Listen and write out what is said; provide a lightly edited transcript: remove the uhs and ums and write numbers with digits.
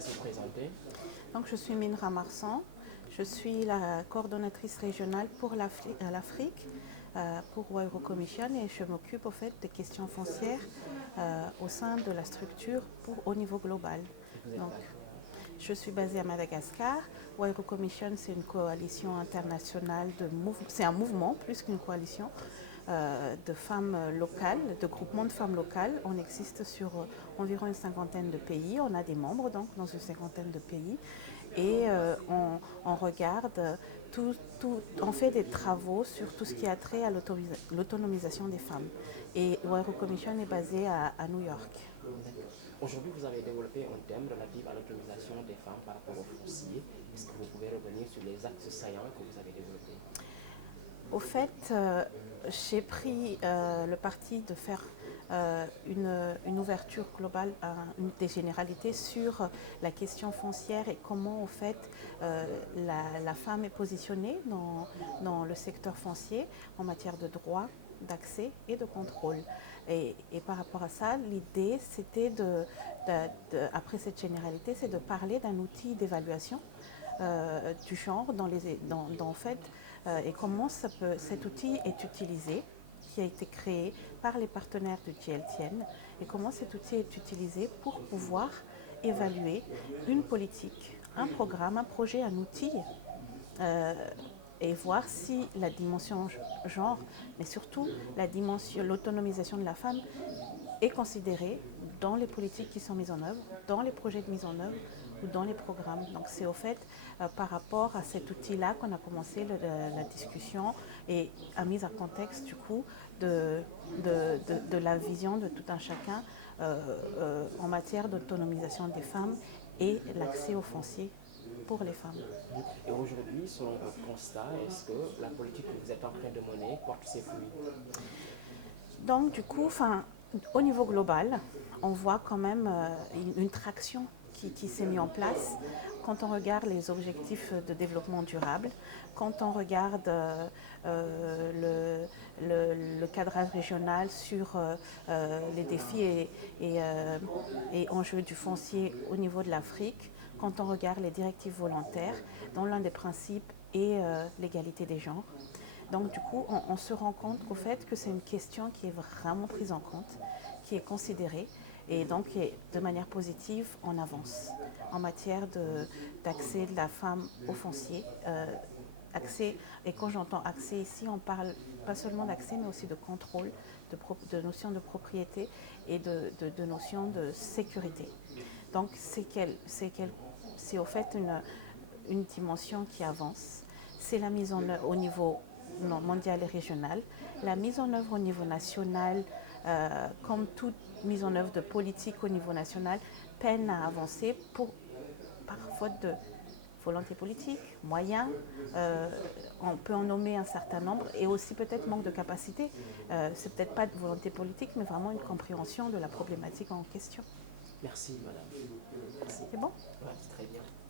voudrait se présenter? Donc, je suis Minra Marsan, je suis la coordonnatrice régionale pour l'Afrique pour Wairo Commission et je m'occupe au fait des questions foncières au sein de la structure au niveau global. Donc, je suis basée à Madagascar. Wairo Commission, c'est une coalition internationale c'est un mouvement plus qu'une coalition de femmes locales, de groupements de femmes locales. On existe sur environ une cinquantaine de pays. On a des membres donc dans une cinquantaine de pays et on regarde on fait des travaux sur tout ce qui a trait à l'autonomisation des femmes. Et Wairo Commission est basée à New York. Aujourd'hui, vous avez développé un thème relatif à l'autonomisation des femmes par rapport aux fonciers. Est-ce que vous pouvez revenir sur les axes saillants que vous avez développés? Au fait, j'ai pris le parti de faire une ouverture globale, des généralités sur la question foncière et comment, au fait, la femme est positionnée dans le secteur foncier en matière de droit, d'accès et de contrôle. Et par rapport à ça, l'idée, c'était après cette généralité, c'est de parler d'un outil d'évaluation du genre en fait, et comment cet outil est utilisé, qui a été créé par les partenaires de GLTN, et comment cet outil est utilisé pour pouvoir évaluer une politique, un programme, un projet, un outil, et voir si la dimension genre, mais surtout l'autonomisation de la femme est considérée dans les politiques qui sont mises en œuvre, dans les projets de mise en œuvre ou dans les programmes. Donc c'est au fait par rapport à cet outil-là qu'on a commencé la discussion et a mis en contexte du coup de la vision de tout un chacun en matière d'autonomisation des femmes et l'accès au foncier pour les femmes. Et aujourd'hui, selon votre constat, est-ce que la politique que vous êtes en train de mener porte ses fruits? Donc du coup, au niveau global, on voit quand même une traction qui s'est mise en place quand on regarde les objectifs de développement durable, quand on regarde le cadrage régional sur les défis et enjeux du foncier au niveau de l'Afrique, quand on regarde les directives volontaires, dont l'un des principes est l'égalité des genres. Donc du coup, on se rend compte qu'au fait que c'est une question qui est vraiment prise en compte, qui est considérée et donc de manière positive, on avance en matière d'accès de la femme au foncier. Accès, et quand j'entends accès ici, on parle pas seulement d'accès, mais aussi de contrôle, de notion de propriété et de notion de sécurité. Donc c'est au fait une dimension qui avance. C'est la mise en œuvre au niveau mondial et régional, la mise en œuvre au niveau national, comme toute mise en œuvre de politique au niveau national, peine à avancer par faute de volonté politique, moyens, on peut en nommer un certain nombre, et aussi peut-être manque de capacité. C'est peut-être pas de volonté politique, mais vraiment une compréhension de la problématique en question. Merci, madame. Merci. C'est bon? Ouais, c'est très bien.